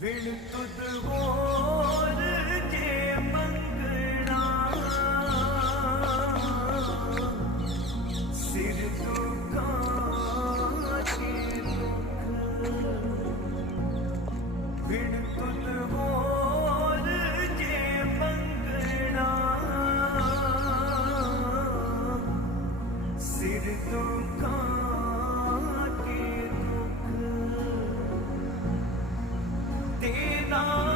விழுத்துது ਸਿਰ ਤੋਂ ਕਾਂ Oh.